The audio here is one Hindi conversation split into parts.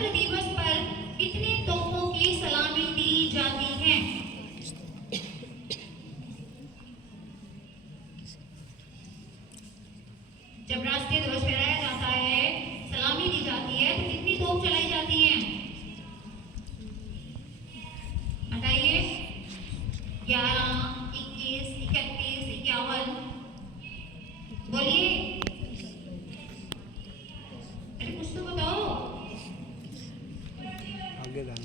गणतंत्र दिवस पर कितने तोपों की सलामी दी जाती है? जब राष्ट्रीय ध्वज फहराया जाता है, सलामी दी जाती है, तो कितनी तोप चलाई जाती हैं? बताइए। 11, 21, 31, 51। बोलिए, अरे कुछ तो बताओ।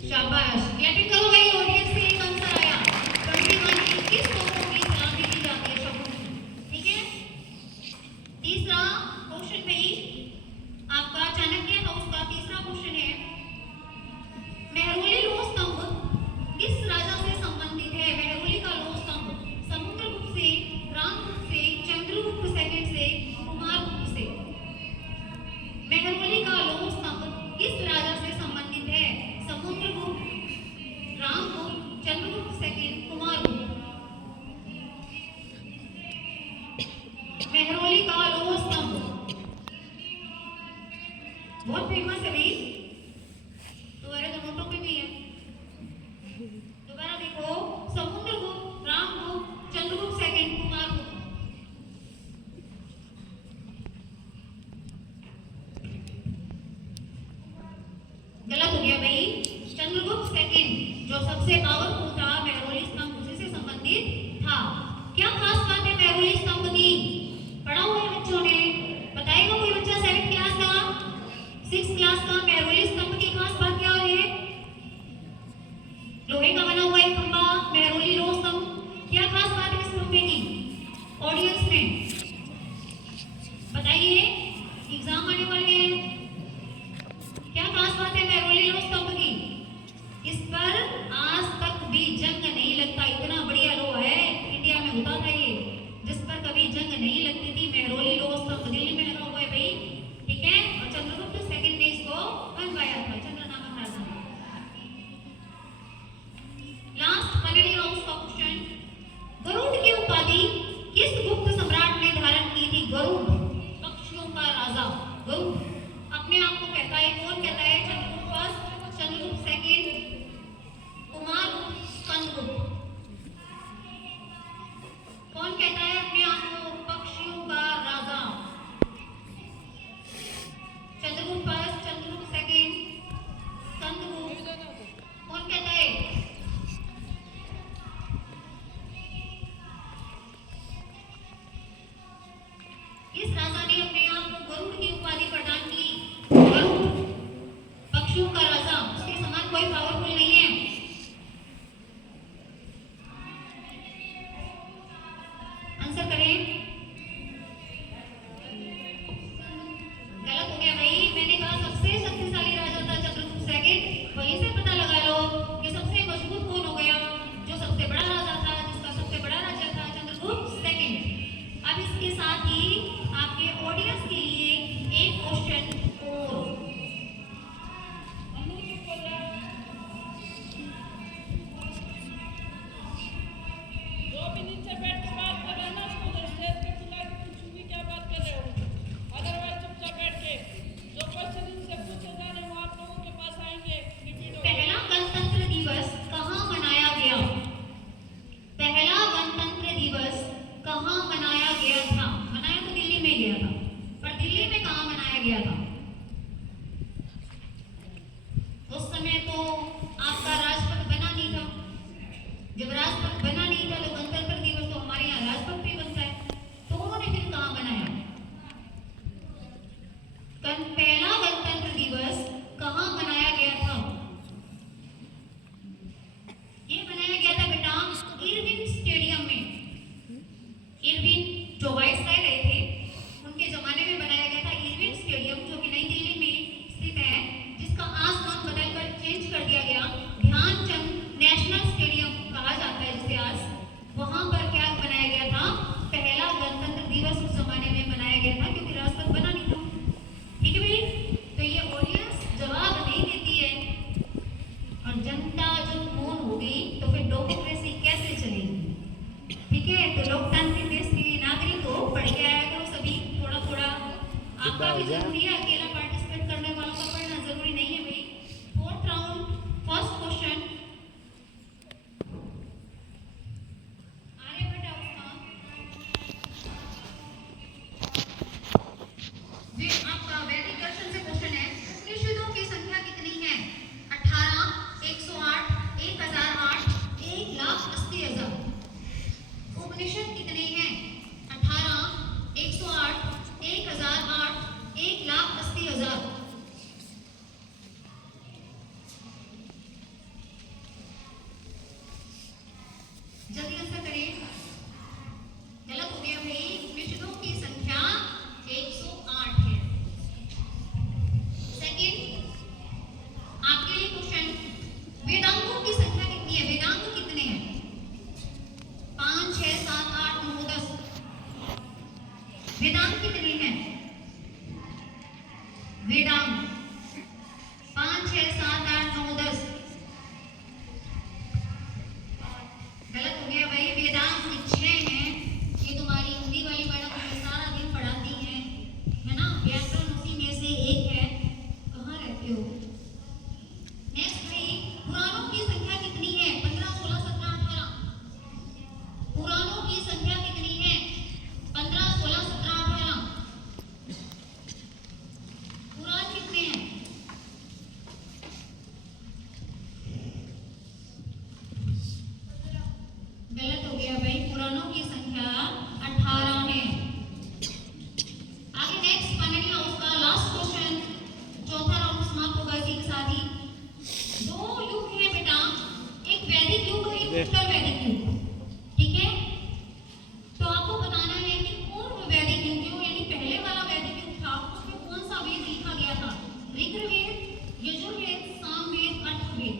शाबाश, क्लैपिंग करो भाई। ऑडियंस से एक आंसर आया। 21, 21 तोपों की सलामी दी जाती है शब्दों में। ठीक है। तीसरा क्वेश्चन भाई आपका चाणक्य हाउस का तीसरा क्वेश्चन है, मेहरौली लोह स्तंभ किस राजा से संबंधित है? मेहरौली का लोह स्तंभ समुद्रगुप्त से, रामगुप्त से, चंद्रगुप्त सेकंड से, कुमारगुप्त से। मेहरौली का लोह स्तंभ किस राजा से संबंधित है? समुद्रगुप्त, रामगुप्त, चंद्रगुप्त सेकंड, कुमारगुप्त। मेहरौली का लोह स्तंभ बहुत फेमस है भाई, तुम्हारे तो नोटों पे भी है। दोबारा देखो, समुद्रगुप्त, रामगुप्त, चंद्रगुप्त सेकंड, कुमारगुप्त। गलत हो गया भाई। चंद्रगुप्त सेकंड जो सबसे पावरफुल था, मेहरौली स्तंभ उसी से संबंधित था। क्या खास बात है मेहरौली स्तंभ की? पढ़ा हुआ है बच्चों ने? बताएगा कोई बच्चा 7th क्लास का, 6th क्लास का? मेहरौली स्तंभ की खास बात क्या है? लोहे का बना हुआ एक खंभा, मेहरौली लोह स्तंभ। क्या खास बात है इस खंभे की? ऑडियंस में बताइए, एग्जाम आने वाले हैं। क्या खास बात है मेहरौली लोह स्तंभ की? इस पर आज तक भी जंग नहीं लगता। इतना बढ़िया लोहा है, इंडिया में होता था ये, जिस पर कभी जंग नहीं लगती थी। मेहरौली लोह स्तंभ दिल्ली में लगा हुआ है भाई। ठीक है। और चंद्रगुप्त सेकंड ने इसको बनवाया था, चंद्र नामक राजा ने। लास्ट फाइनली हाउस का क्वेश्चन, गरुड़ की उपाधि किस गुप्त सम्राट ने धारण की थी? गरुड़, पक्षियों का राजा गरुड़ अपने आप को कहता है। कौन कहता है? Chandragupta first, Chandragupta second, Kumaragupta, Skandagupta. कौन कहता है अपने आप को पक्षियों का राजा? Chandragupta first, Chandragupta second, Skandagupta. कौन कहता है? इस राजा ने अपने आप को गरुड़ की उपाधि प्रदान की। गरुड़, पक्षियों का राजा, उसके समान कोई पावरफुल नहीं है। आंसर करें। गलत हो गया भाई। मैंने कहा सबसे शक्तिशाली राजा था चंद्रगुप्त सेकंड। वहीं से पता लगा लो कि सबसे मजबूत कौन हो गया। जो सबसे बड़ा राजा था, जिसका सबसे बड़ा राज्य था, चंद्रगुप्त सेकंड। अब इसके साथ ही आपके ऑडियंस के लिए एक क्वेश्चन और। पहला गणतंत्र दिवस कहाँ मनाया गया? पहला गणतंत्र दिवस कहाँ मनाया गया था? मनाया तो दिल्ली में गया था, पर दिल्ली में कहाँ मनाया गया था? उस समय तो आपका राजपथ बना नहीं था। जब राजपथ बना नहीं था तो गणतंत्र दिवस तो हमारे यहाँ राजपथ भी बनता है। तो उन्होंने फिर कहाँ मनाया? पहला गणतंत्र दिवस कहाँ मनाया गया था? ये बनाया गया था बेटा इरविन स्टेडियम में। इरविन जो वायसराय रहे थे, उनके जमाने में बनाया गया था इरविन स्टेडियम, जो कि नई दिल्ली में स्थित है, जिसका आज नाम बदलकर चेंज कर दिया गया। उत्तर वैदिक युग, ठीक है। तो आपको बताना है कि पूर्व वैदिक युग जो यानी पहले वाला वैदिक युग था उसमें कौन सा वेद लिखा गया था? ऋग्वेद, यजुर्वेद, सामवेद, अथर्ववेद।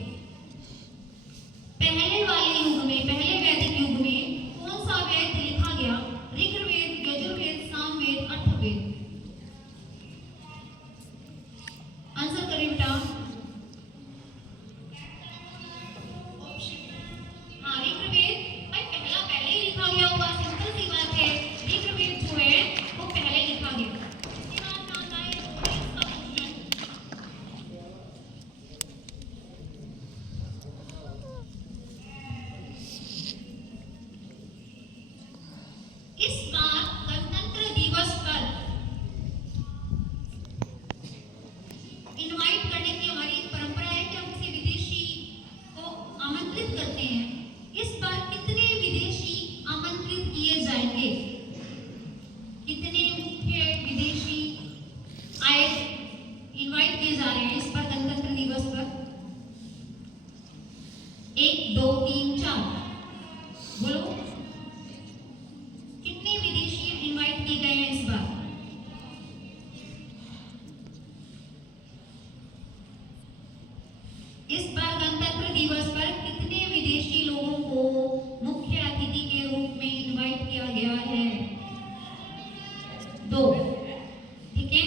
पहले वाले युग में, पहले वैदिक युग में कौन सा वेद लिखा गया? ऋग्वेद, यजुर्वेद, सामवेद, अथर्ववेद। आंसर करें बेटा। हाँ, ऋग्वेद भाई पहला पहले ही लिखा गया होगा, सिंपल सी बात है। ऋग्वेद जो है वो पहले लिखा गया। इसके बाद आता है इसका क्वेश्चन। इस बार गणतंत्र दिवस पर इनवाइट करने की हमारी एक परंपरा है कि हम किसी विदेशी को आमंत्रित करते हैं। इस बार कितने विदेशी आमंत्रित किए जाएंगे? कितने मुख्य विदेशी आए इनवाइट किए जा रहे हैं इस बार गणतंत्र दिवस पर? 1 2 3 4 बोलो, कितने विदेशी इनवाइट किए गए हैं इस बार? इस बार गणतंत्र दिवस पर कितने विदेशी लोगों को मुख्य अतिथि के रूप में इनवाइट किया गया है? 2, ठीक है।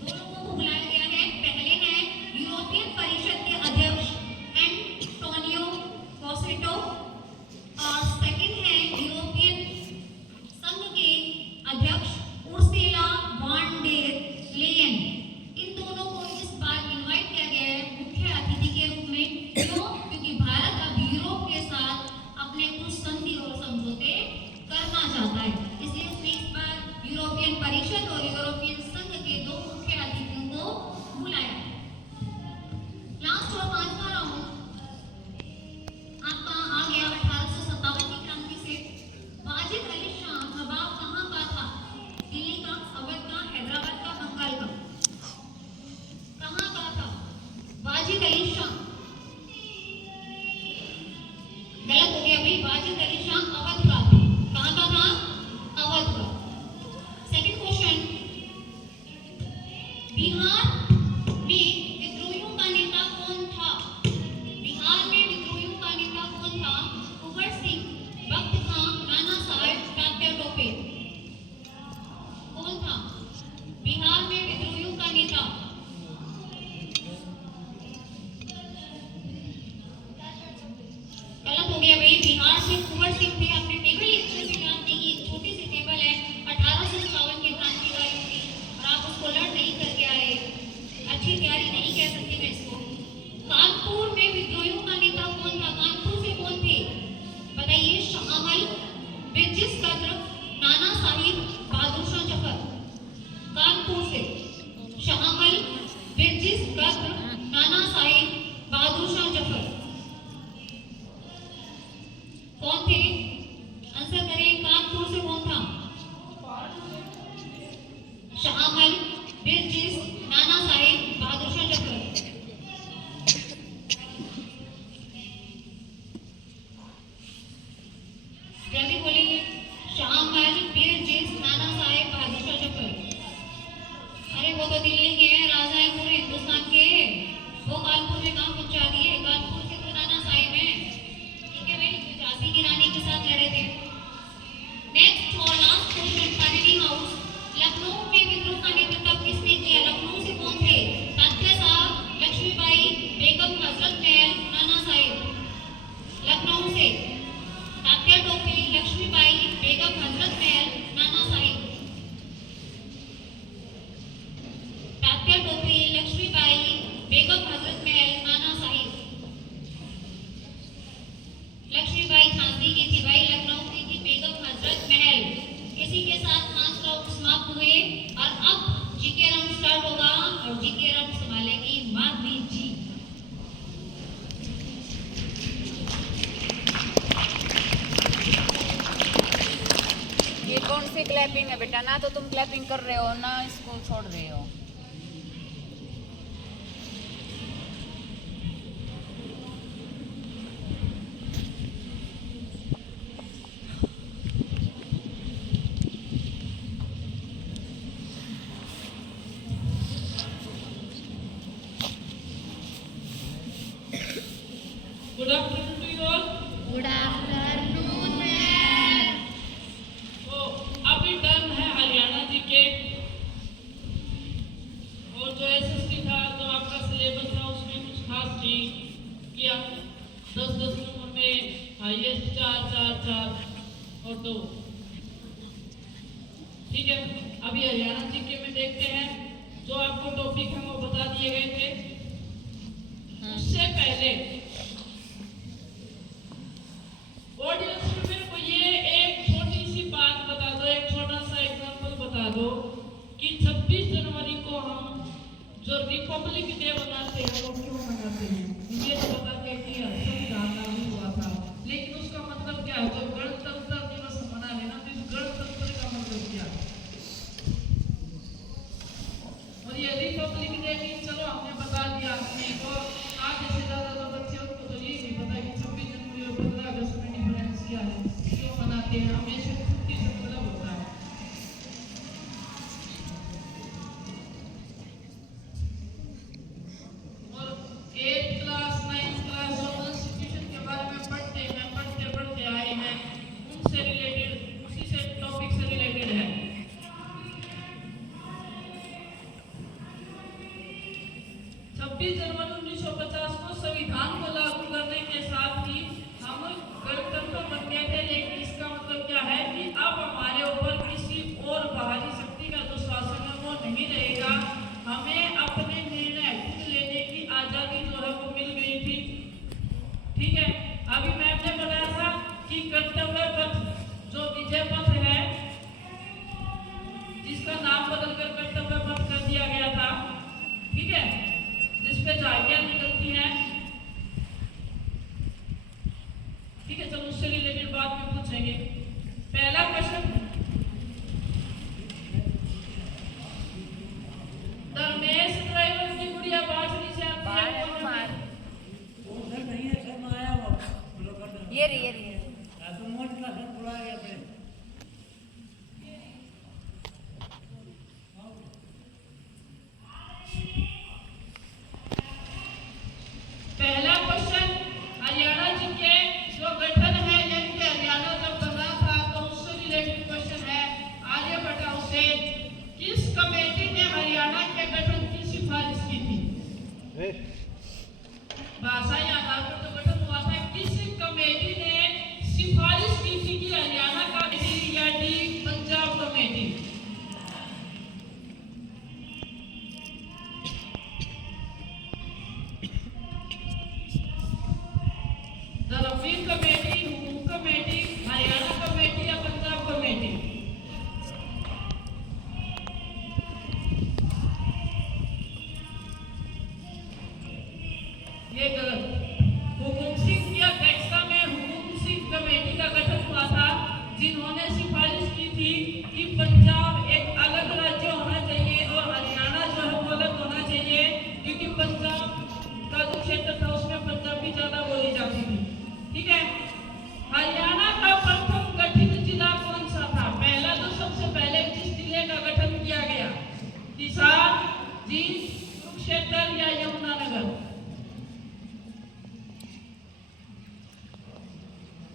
2 लोगों को बुलाया गया है। पहले हैं यूरोपियन परिषद के अध्यक्ष एंटोनियो कोस्टेटो और सेकंड है यूरोपियन संघ के अध्यक्ष उर्सुला वॉन डेर लेयन। इन दोनों को इस बार इनवाइट किया गया है मुख्य अतिथि के रूप में। क्यों? क्योंकि भारत अब यूरोप के साथ अपने कुछ संधि और समझौते करना चाहता है, इसलिए उसने इस बार यूरोपियन परिषद और यूरोपियन संघ के 2 मुख्य अतिथियों को बुलाया। लास्ट और 5वां राउंड आपका आ गया 1857 की क्रांति से। वाजिद अली शाह नवाब कहाँ का था? दिल्ली का, अवध का, हैदराबाद का, बंगाल का? कहाँ का था वाजिद अली शाह? गलत हो गया भाई, वाजिद अली शाह अवध का था। कहाँ का था? अवध का। सेकंड क्वेश्चन, बिहार में विद्रोहियों का नेता कौन था? बिहार में विद्रोहियों का नेता कौन था? कुंवर सिंह, बख्त खां, नाना साहेब, तात्या टोपे? कौन था बिहार में विद्रोहियों का नेता? गलत हो गया भाई, बिहार से कुंवर सिंह थे। अपने टेबल अच्छे से याद नहीं, एक छोटी सी टेबल है 1857 की क्रांति वाली थी और आप उसको लर्न नहीं करके आए। अच्छी तैयारी नहीं कह सकती मैं इसको। कानपुर में विद्रोहियों का नेता कौन था? कानपुर से कौन थे बताइए? शाहमल, बिरजिस कद्र, नाना साहिब, बहादुर शाह जफर? कानपुर से शाहमल, बिरजिस कद्र, नाना साहिब, बहादुर शाह जफर कौन थे? आंसर करें। कानपुर से कौन था? शाहमल, बिरजिस, नाना साहिब, बहादुर शाह जफर? जल्दी बोलिए। शाहमल, बिरजिस, नाना साहिब, बहादुर शाह जफर? अरे वो तो दिल्ली के हैं, राजा है पूरे हिंदुस्तान के। वो कानपुर में कहाँ पहुंचा दिए? कानपुर से तो नाना साहिब हैं, ठीक है भाई, जो झांसी की रानी के साथ लड़े थे। नेक्स्ट और last question, party house. Lucknow में विद्रोह का नेतृत्व किसने किया? लखनऊ से कौन थे? तात्या साहब, लक्ष्मीबाई, बेगम हजरत महल, नाना साहिब? लखनऊ से तात्या टोपे, लक्ष्मीबाई, बेगम हजरत महल, नाना साहिब? तात्या टोपे, लक्ष्मीबाई, बेगम हजरत महल, नाना साहिब? लक्ष्मीबाई झांसी की थी भाई, लखनऊ की थी बेगम हजरत महल। इसी के साथ 5 राउंड समाप्त हुए और अब जीके राउंड स्टार्ट होगा और जीके राउंड संभालेगी माधवी जी। ये कौन सी क्लैपिंग है बेटा? ना तो तुम क्लैपिंग कर रहे हो ना इसको छोड़ रहे हो। Good afternoon to you all. Good afternoon ma'am. तो अभी टर्म है हरियाणा जी के, और जो एसएसटी था, जो आपका सिलेबस था, उसमें कुछ खास चीज किया। 10-10 नंबर में हाईएस्ट 4 और 2। ठीक है, अभी हरियाणा जी के में देखते हैं। जो आपको टॉपिक है वो बता दिए गए थे। उससे पहले ऑडियंस में मेरे को ये एक छोटी सी बात बता दो, एक छोटा सा एग्जांपल बता दो कि 26 जनवरी को हम जो रिपब्लिक डे मनाते हैं वो क्यों मनाते हैं। ये तो बताते हैं कि संविधान लागू हुआ था, लेकिन उसका मतलब क्या है? जो गणतंत्र दिवस मना लेना, तो इस गणतंत्र का मतलब क्या है? और ये रिपब्लिक डे भी चलो हमने बता दिया, अपने को आधे से ज्यादा जो बच्चे उनको तो ये नहीं पता कि 26 जनवरी और 15 अगस्त में डिफरेंस क्या है, क्यों मनाते हैं। हमेशा छुट्टी से मतलब होता है। और 8th क्लास 9th क्लास जो कॉन्स्टिट्यूशन के बारे में पढ़ते आए हैं, उनसे रिलेटेड, उसी से टॉपिक से रिलेटेड है। 26 जनवरी 1950 को संविधान को लागू करने के साथ ही हम गणतंत्र बन गए थे। लेकिन इसका मतलब क्या है कि अब हमारे ऊपर किसी और बाहरी शक्ति का जो शासन है वो नहीं रहेगा। हमें अपने निर्णय खुद लेने की आजादी जो है वो मिल गई थी। ठीक है, अभी मैम ने बताया था कि कर्तव्य पथ जो विजय पथ है, जिसका नाम बदलकर कर्तव्य पथ कर दिया गया था, ठीक है, जिसपे झाड़ियां निकलती हैं। ठीक है, चलो उससे रिलेटेड बात में पूछेंगे। पहला क्वेश्चन, धर्मेश ड्राइवर की गुड़िया बांसुरी से आती है। ये रही पहला क्वेश्चन, हरियाणा जी के जो गठन है, यानी कि हरियाणा जब बना था तो उससे रिलेटेड क्वेश्चन है। आगे बढ़ाओ से, किस कमेटी ने हरियाणा के गठन की सिफारिश की थी? भाषाई आधार पर जो गठन हुआ था, किस कमेटी ने सिफारिश की थी कि हरियाणा का या डी Punjab committee? Dharamvir committee, Hukam committee, Haryana committee या पंजाब कमेटी? ये गलत। हुकुम सिंह की अध्यक्षता में हुकुम सिंह कमेटी का गठन हुआ था, जिन्होंने सिफारिश की थी कि पंजाब एक अलग राज्य होना चाहिए और हरियाणा जो है वो अलग होना चाहिए, क्योंकि पंजाब का जो क्षेत्र था उसमें पंजाबी ज्यादा बोली जाती थी। ठीक है, हरियाणा का प्रथम गठित जिला कौन सा था? पहला तो सबसे पहले जिस जिले का गठन किया गया, हिसार, जींद, कुरुक्षेत्र या यमुनानगर?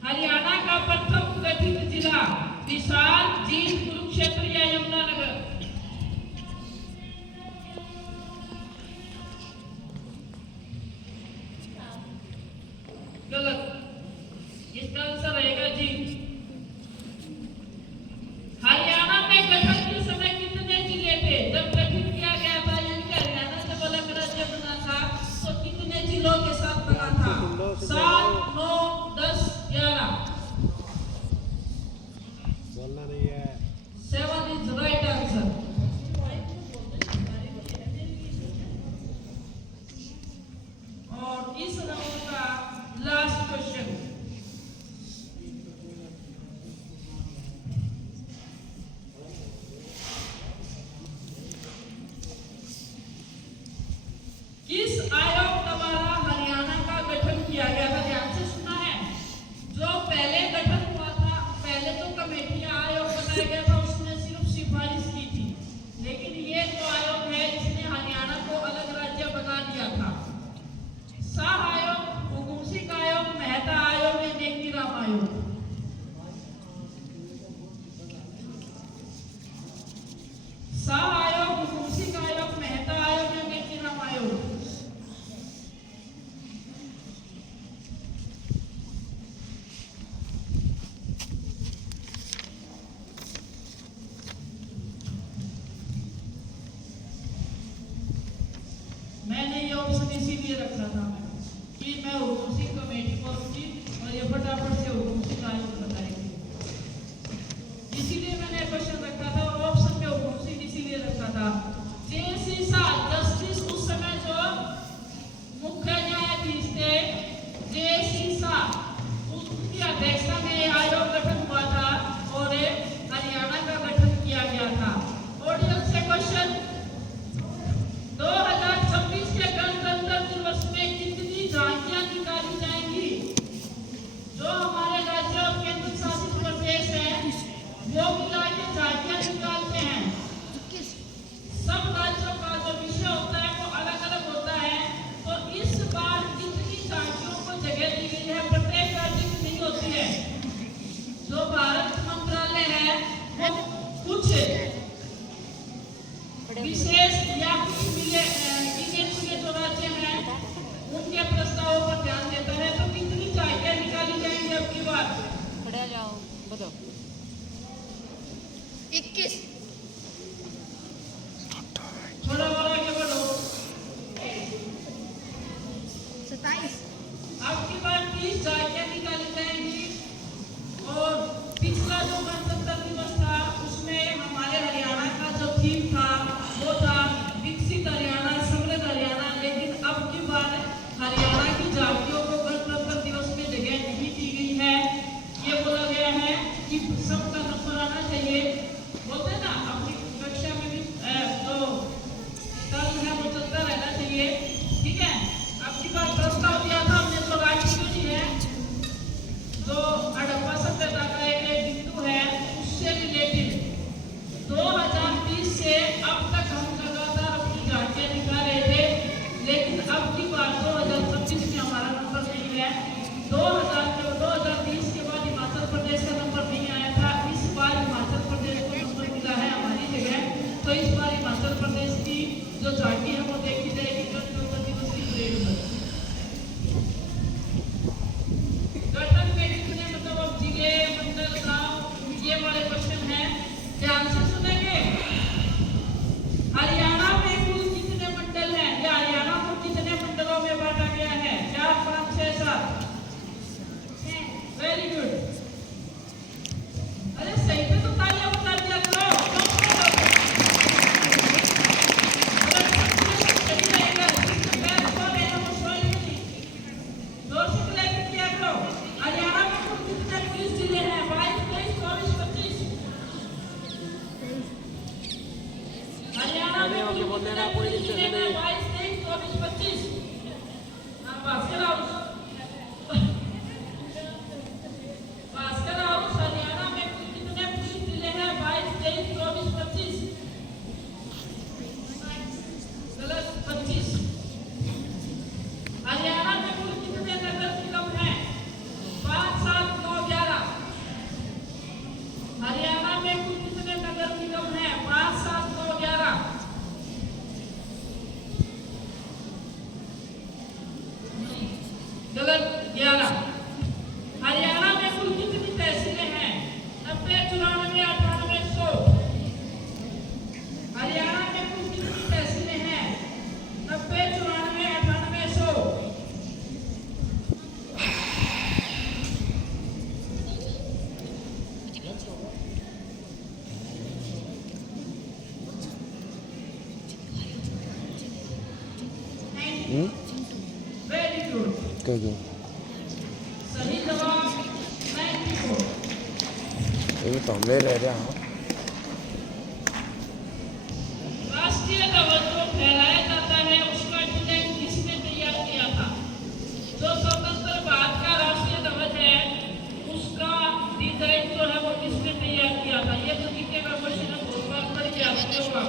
हरियाणा का प्रथम गठित जिला हिसार, जींद, कुरुक्षेत्र या यमुनानगर? गलत। इसका आंसर रहेगा जी। हरियाणा में गठन के समय कितने जिले थे? जब गठित किया गया था, यानी कि हरियाणा जब अलग राज्य बना था, तो कितने जिलों के साथ बना था? 7, 9, 10, 11? बोलना नहीं है। 7 इज राइट आंसर। और इस राउंड का लास्ट क्वेश्चन, किस आयोग द्वारा हरियाणा का गठन किया गया था? ध्यान से सुना है। जो पहले गठन हुआ था, पहले तो कमेटियां आयोग बनाया गया था, उसने सिर्फ सिफारिश की थी। लेकिन ये जो आयोग है, इसने हरियाणा को अलग राज्य बना दिया था। शाह आयोग, हुकुम सिंह आयोग, कि मैं हुकुम सिंह कमेटी पहुंची और ये फटाफट से हुकुम सिंह आज बताएंगे। इसीलिए मैंने क्वेश्चन रखा था और ऑप्शन पे हुकुम सिंह इसीलिए रखा था। जैसी साल जस्टिस उस समय जो मुख्य न्यायाधीश थे जैसी साल उसकी अध्यक्षता में आयोग गठन हुआ था और हरियाणा का गठन किया गया था। ऑडियंस से क्वेश्चन 2026 के गणतंत्र दिवस में कितनी झांकियां निकाली जाएंगी? जो हमारे राज्य और केंद्र शासित प्रदेश है वो मिला के झांकियां निकालते हैं। सब राज्यों का जो विषय होता है वो अलग अलग होता है। तो इस बार कितनी झांकियों को जगह दी गई है? प्रत्येक राज्य की नहीं होती है। जो भारत मंत्रालय है वो कुछ विशेष या कुछ मिले जो राज्य हैं उनके प्रस्तावों पर ध्यान देता है। तो कितनी झांकियां निकाली जाएंगी अब की बार? खड़े जाओ बताओ। 21 थोड़ा और आगे बढ़ो। 27 अब की बार 30 झांकियां निकाली जाएंगी। और पिछला जो गणतंत्र दिवस था उसमें हमारे हरियाणा का जो थीम था वो था विकसित हरियाणा समृद्ध हरियाणा। लेकिन अब की बार हरियाणा की झांकियों को गणतंत्र दिवस में जगह नहीं दी गई है। ये बोला गया है कि सबका नंबर आना चाहिए। बोलते हैं ना अपनी कक्षा में भी जो टर्म है वो चलता रहना चाहिए। ठीक है, अब की बार प्रस्ताव दिया था हमने जो राजनीति है जो हड़प्पा सभ्यता का एक बिंदु है उससे रिलेटेड 2020 से अब तक हम लगातार अपनी झांकियां निकाल रहे थे। लेकिन अब की बार 2026 में हमारा नंबर नहीं है। 2020 के बाद हिमाचल प्रदेश का नंबर नहीं आया था। इस बार हिमाचल प्रदेश को नंबर मिला है हमारी जगह। तो इस बार हिमाचल प्रदेश की जो झांकी है वो देखी जाएगी गणतंत्र दिवस की परेड में। गठन में कितने मतलब अब जिले मंडल गांव ये वाले क्वेश्चन हैं, ध्यान से सुनेंगे। हरियाणा में कुल कितने मंडल हैं या हरियाणा को कितने मंडलों में बांटा गया है? 4, 5, 6, 7। Very good. अरे सही पे तो तालियां बजा दिया करो। हरियाणा में कुल कितने पुलिस जिले हैं? 22, 23, 24, 25। हरियाणा में कुल कितने पुलिस जिले हैं? 22, 23, 24, 25। भास्कर हाउस हरियाणा में कुल कितने पुलिस जिले हैं? 22, 23, 24, 25। गलत, 25। हरियाणा में कुल कितने नगर निगम हैं? 5, 7, 9, 11। हरियाणा में कुल कितने नगर निगम हैं? 5, 7, 9, 11। गलत, 11। हरियाणा में कुल कितनी तहसीलें हैं? 90, 94, 98, 100। हरियाणा में कुल कितनी तहसीलें हैं? 90, 94, 98, 100। Very good. सही जवाब 94। ये तो ले रहे हैं। राष्ट्रीय ध्वज जो फहराया जाता है उसका डिजाइन किसने तैयार किया था? जो स्वतंत्र भारत का राष्ट्रीय ध्वज है उसका डिजाइन जो है वो किसने तैयार किया था? ये तो जीके का क्वेश्चन है, बहुत बार पढ़ के आते होगा।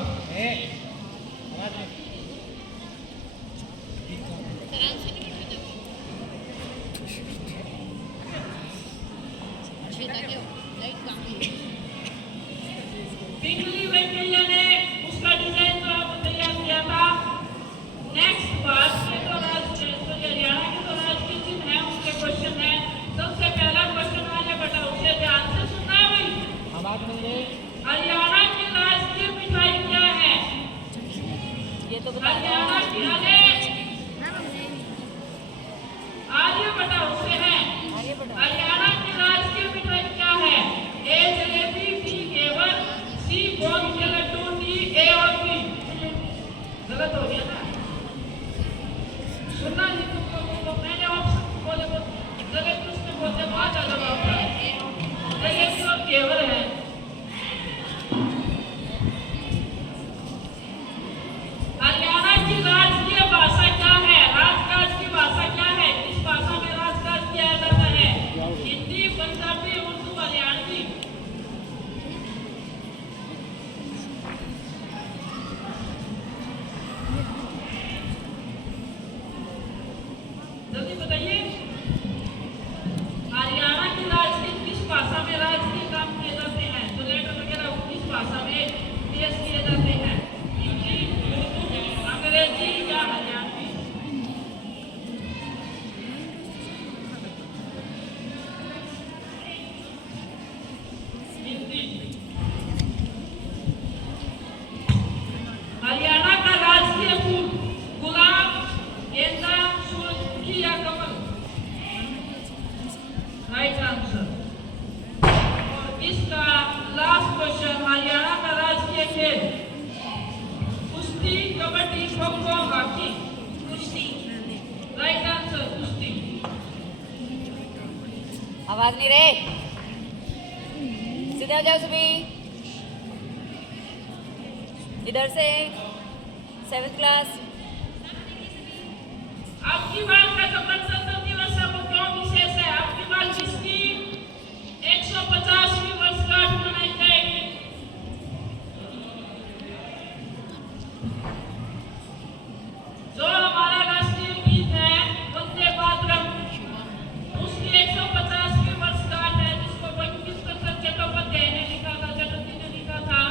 पिंगली वेंकैया ने उसका डिजाइन जो है वो तैयार किया था। नेक्स्ट बात के तो हरियाणा के तो राजकीय चिन्ह है उसके क्वेश्चन है। सबसे पहला क्वेश्चन आगे बेटा उसे ध्यान से सुनना है भाई। हरियाणा की राष्ट्रीय मिठाई क्या है? ये तो हरियाणा की जल्दी बताइए। हरियाणा की राजनीति किस भाषा में राजनीति काम किए जाते हैं? जो लेटर वगैरह किस भाषा में पेश किए जाते हैं? हिंदी, उर्दू, अंग्रेजी या हरियाणवी? हिंदी। हरियाणा का राजकीय फूल गुलाब, गेंदा, सूरजमुखी या कमल? Right answer. और इसका लास्ट क्वेश्चन, हरियाणा का राजकीय खेल कुश्ती, कबड्डी, खो खो, हॉकी? कुश्ती। राइट आंसर, कुश्ती। आवाज नहीं रे, सीधे हो जाओ सभी। इधर से 7th क्लास। आपकी बार का जो गणतंत्र दिवस है वो क्यों विशेष है? आपकी बार किसकी 150वीं वर्षगांठ मनाई जाएगी? जो हमारा राष्ट्रीय गीत है वंदे मातरम, उसकी 150वीं वर्षगांठ है, जिसको बंकिम चंद्र चट्टोपाध्याय ने लिखा था, चटर्जी ने लिखा था।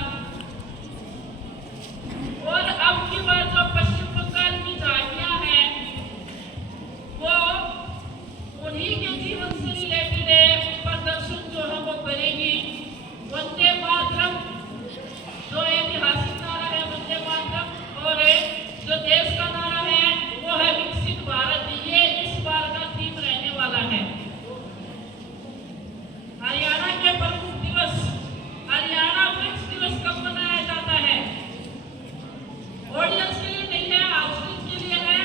और अब की बार जो पश्चिम बंगाल की झांकियां हैं वो उन्हीं के जीवन से रिलेटेड प्रदर्शन जो है वो करेगी। वंदे मातरम जो ऐतिहासिक नारा है वंदे मातरम, और जो देश का नारा है वो है विकसित भारत। ये इस बार का थीम रहने वाला है। हरियाणा के प्रमुख दिवस, हरियाणा वृक्ष दिवस कब मनाया जाता है? ऑडियंस के लिए नहीं है, हाउसफुल के लिए है।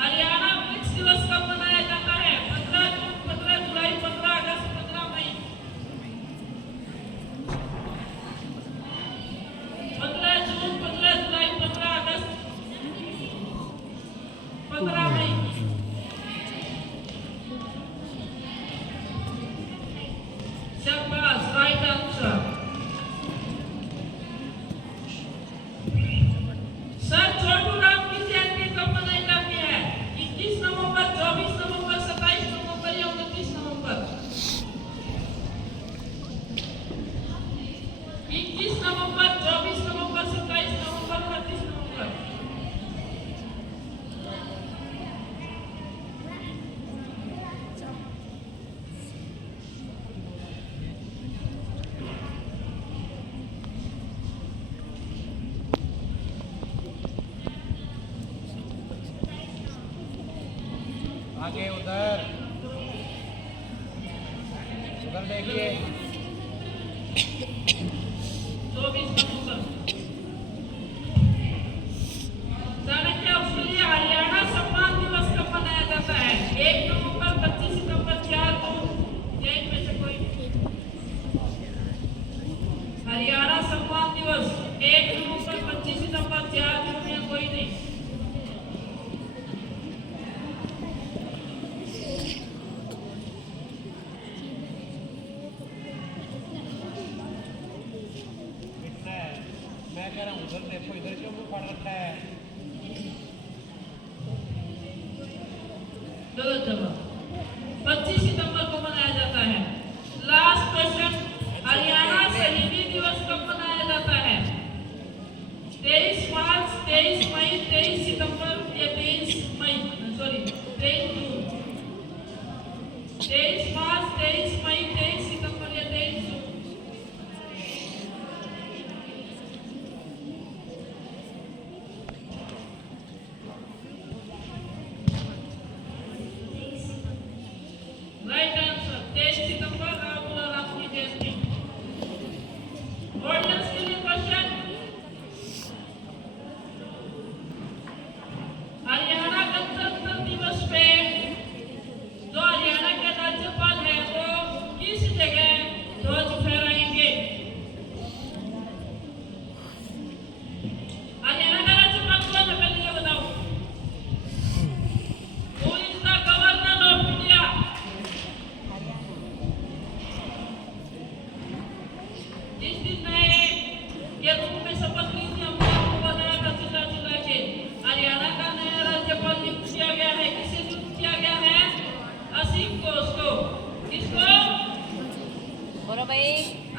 हरियाणा वृक्ष दिवस कब मनाया जाता है? 15 जून, 15 जुलाई, 15 अगस्त, 15 मई? 15 जून, 15 जुलाई, 15 अगस्त, 15 मई। शाबाश, right answer. Sir Chhotu Ram की जयंती कब मनाई जाती है? 21 नवंबर, 24 नवंबर, 27 नवंबर या 29 नवंबर? 21 नवंबर, 24 नवंबर, 27 नवंबर, 29 नवंबर? आगे उधर उधर देखिए। 24 नवंबर। चाणक्य उसके हरियाणा सम्मान दिवस कब मनाया जाता है? 1 नवंबर, 25 सितंबर, 4 जून या इनमें से कोई? हरियाणा सम्मान दिवस 1 नवंबर, 25 सितंबर, 4 जून या कोई नहीं? मैं कह रहा हूँ उधर देखो, इधर क्यों मुंह फाड़ रखा है? गलत जवाब। 25 सितंबर को मनाया जाता है। लास्ट क्वेश्चन, हरियाणा शहीदी दिवस कब मनाया जाता है? 23 मार्च, 23 मई, 23 सितंबर या 23 मई? सॉरी, 23 जून। 23 मार्च, 23 मई, 23 सितंबर या 23 जून?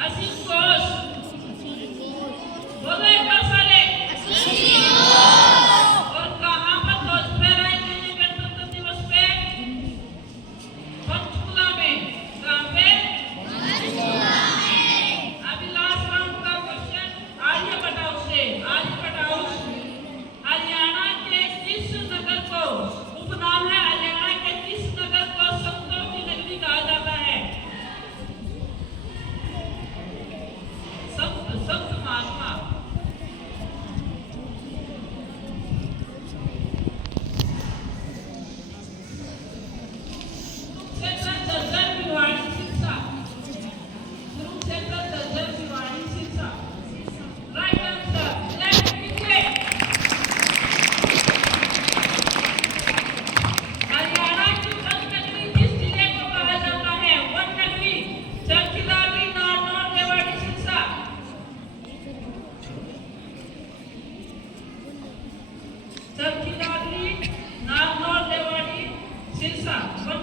असीम घोष। बोलो एक बार सारे। और कहाँ पर ध्वज फहराएंगे ये गणतंत्र दिवस पे? पंचकुला में। कहाँ पे? अभी लास्ट राउंड का क्वेश्चन आर्यभट्ट से। हरियाणा के किस नगर को, उपनाम है हरियाणा के किस नगर को संतों की नगरी कहा जाता है? संत महात्मा। कुरुक्षेत्र जर्जर भिवाड़ी सिरसा। कुरुक्षेत्र जर्जर Bhiwadi Sirsa. Right answer. Left कीजिए। हरियाणा की वन नगरी किस जिले को कहा जाता है? वन नगरी। चरखीदादरी, नारनौल, रेवाड़ी, सिरसा। चरखीदादरी, नारनौल, रेवाड़ी, सिरसा। वन